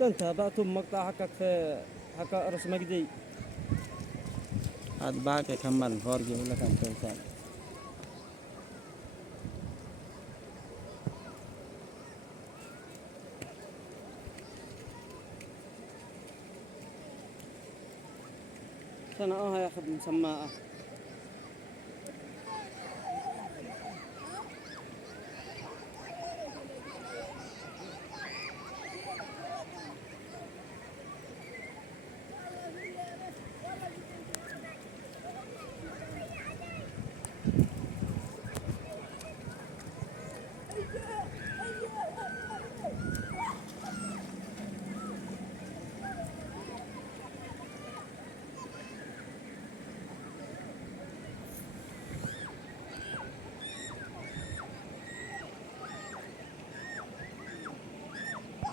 انت بقى مقطع حقك في حق رأس مجدي. هات باك كمل فرق يقول لك انت انسان. عشان ياخذ مسماءه.